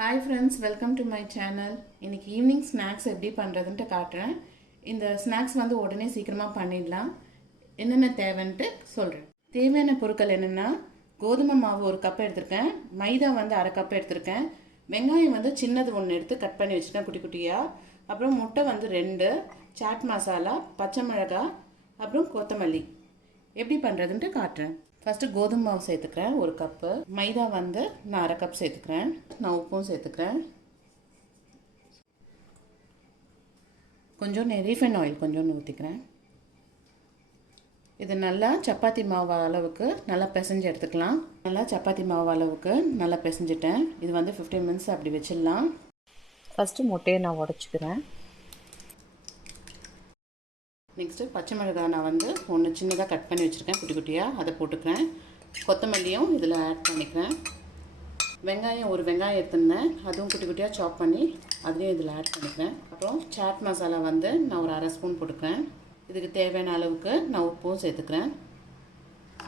Hi friends, welcome to my channel. இன்றைக்கி evening snacks எப்படி பண்ணுறதுன்ட்டு காட்டுறேன். இந்த ஸ்நாக்ஸ் வந்து உடனே சீக்கிரமாக பண்ணிடலாம். என்னென்ன தேவைன்ட்டு சொல்கிறேன். தேவையான பொருட்கள் என்னென்னா, கோதுமை மாவு 1 கப் எடுத்திருக்கேன், மைதா வந்து 1/2 கப் எடுத்திருக்கேன், வெங்காயம் வந்து சின்னது 1 எடுத்து கட் பண்ணி வச்சுருக்கேன் குட்டி குட்டியாக, அப்புறம் முட்டை வந்து 2, சாட் மசாலா, பச்சை மிளகாய், அப்புறம் கொத்தமல்லி. எப்படி பண்ணுறதுன்ட்டு காட்டுறேன். ஃபஸ்ட்டு கோதுமை மாவு சேர்த்துக்கிறேன் 1 கப்பு, மைதா வந்து நான் 1/2 கப் சேர்த்துக்கிறேன், நான் உப்பும் சேர்த்துக்கிறேன், கொஞ்சம் ரீஃபைண்ட் ஆயில் கொஞ்சம் ஊற்றிக்கிறேன். இது நல்லா சப்பாத்தி மாவு அளவுக்கு நல்லா பிசைஞ்சு எடுத்துக்கலாம். நல்லா சப்பாத்தி மாவு அளவுக்கு நல்லா பிசைஞ்சிட்டேன். இது வந்து 15 மினிட்ஸ் அப்படி வச்சிடலாம். ஃபஸ்ட்டு முட்டையை நான் உடச்சிக்கிறேன். நெக்ஸ்ட்டு பச்சை மிளகாய் நான் வந்து 1 சின்னதாக கட் பண்ணி வச்சுருக்கேன் குட்டி குட்டியாக, அதை போட்டுக்கிறேன். கொத்தமல்லியும் இதில் ஆட் பண்ணிக்கிறேன். வெங்காயம் 1 வெங்காயம் எடுத்துருந்தேன், அதுவும் குட்டி குட்டியாக சாப் பண்ணி அதையும் இதில் ஆட் பண்ணிக்கிறேன். அப்புறம் சாட் மசாலா வந்து நான் ஒரு 1/2 ஸ்பூன் போட்டுக்கிறேன். இதுக்கு தேவையான அளவுக்கு நான் உப்பும் சேர்த்துக்கிறேன்.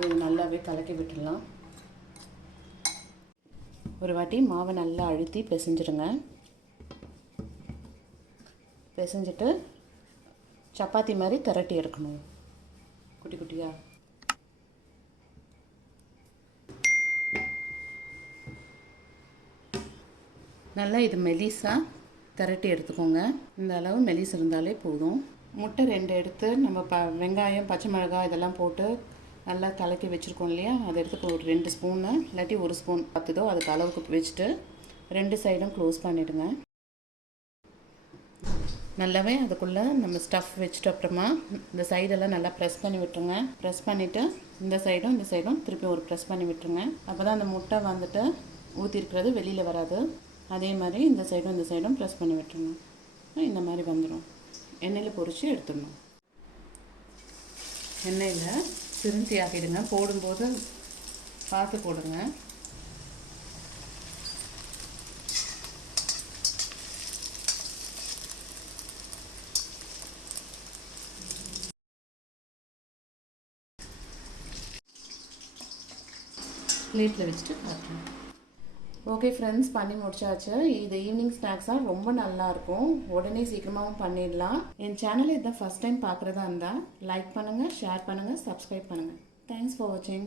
இது நல்லாவே கலக்கி விட்டுடலாம். ஒரு வாட்டி மாவை நல்லா அழுத்தி பிசைஞ்சிடுங்க. பிசைஞ்சிட்டு சப்பாத்தி மாதிரி திரட்டி எடுக்கணும் குட்டி குட்டியாக. நல்லா இது மெலிசாக திரட்டி எடுத்துக்கோங்க. இந்த அளவு மெலிஸ் இருந்தாலே போதும். முட்டை 2 எடுத்து நம்ம வெங்காயம் பச்சை மிளகாய் இதெல்லாம் போட்டு நல்லா கலக்கி வச்சுருக்கோம் இல்லையா, அதை எடுத்து ஒரு 2 ஸ்பூனு இல்லாட்டி 1 ஸ்பூன் பார்த்துதோ அதுக்கு அளவுக்கு வச்சுட்டு 2 சைடும் க்ளோஸ் பண்ணிவிடுங்க. நல்லாவே அதுக்குள்ளே நம்ம ஸ்டஃப் வச்சுட்டு அப்புறமா இந்த சைடெல்லாம் நல்லா ப்ரெஸ் பண்ணி விட்டுருங்க. ப்ரெஸ் பண்ணிவிட்டு இந்த சைடும் திருப்பி ஒரு ப்ரெஸ் பண்ணி விட்டுருங்க. அப்போ தான் அந்த முட்டை வந்துட்டு ஊற்றிருக்கிறது வெளியில் வராது. அதே மாதிரி இந்த சைடும் ப்ரெஸ் பண்ணி விட்டுருங்க. இந்த மாதிரி வந்துடும். எண்ணெயில் பொரித்து எடுத்துடணும். எண்ணெயில் பிரிஞ்சி ஆக்கிடுங்க. போடும்போது பார்த்து போடுங்க. பிளேட்டில் வச்சுட்டு காட்டுறேன். ஓகே ஃப்ரெண்ட்ஸ், பண்ணி முடிச்சாச்சு. இது ஈவினிங் ஸ்நாக்ஸாக ரொம்ப நல்லாயிருக்கும். உடனே சீக்கிரமாகவும் பண்ணிடலாம். என் சேனலை இதான் ஃபஸ்ட் டைம் பார்க்குறதா இருந்தால் லைக் பண்ணுங்கள், ஷேர் பண்ணுங்கள், சப்ஸ்கிரைப் பண்ணுங்கள். தேங்க்ஸ் ஃபார் வாட்சிங்.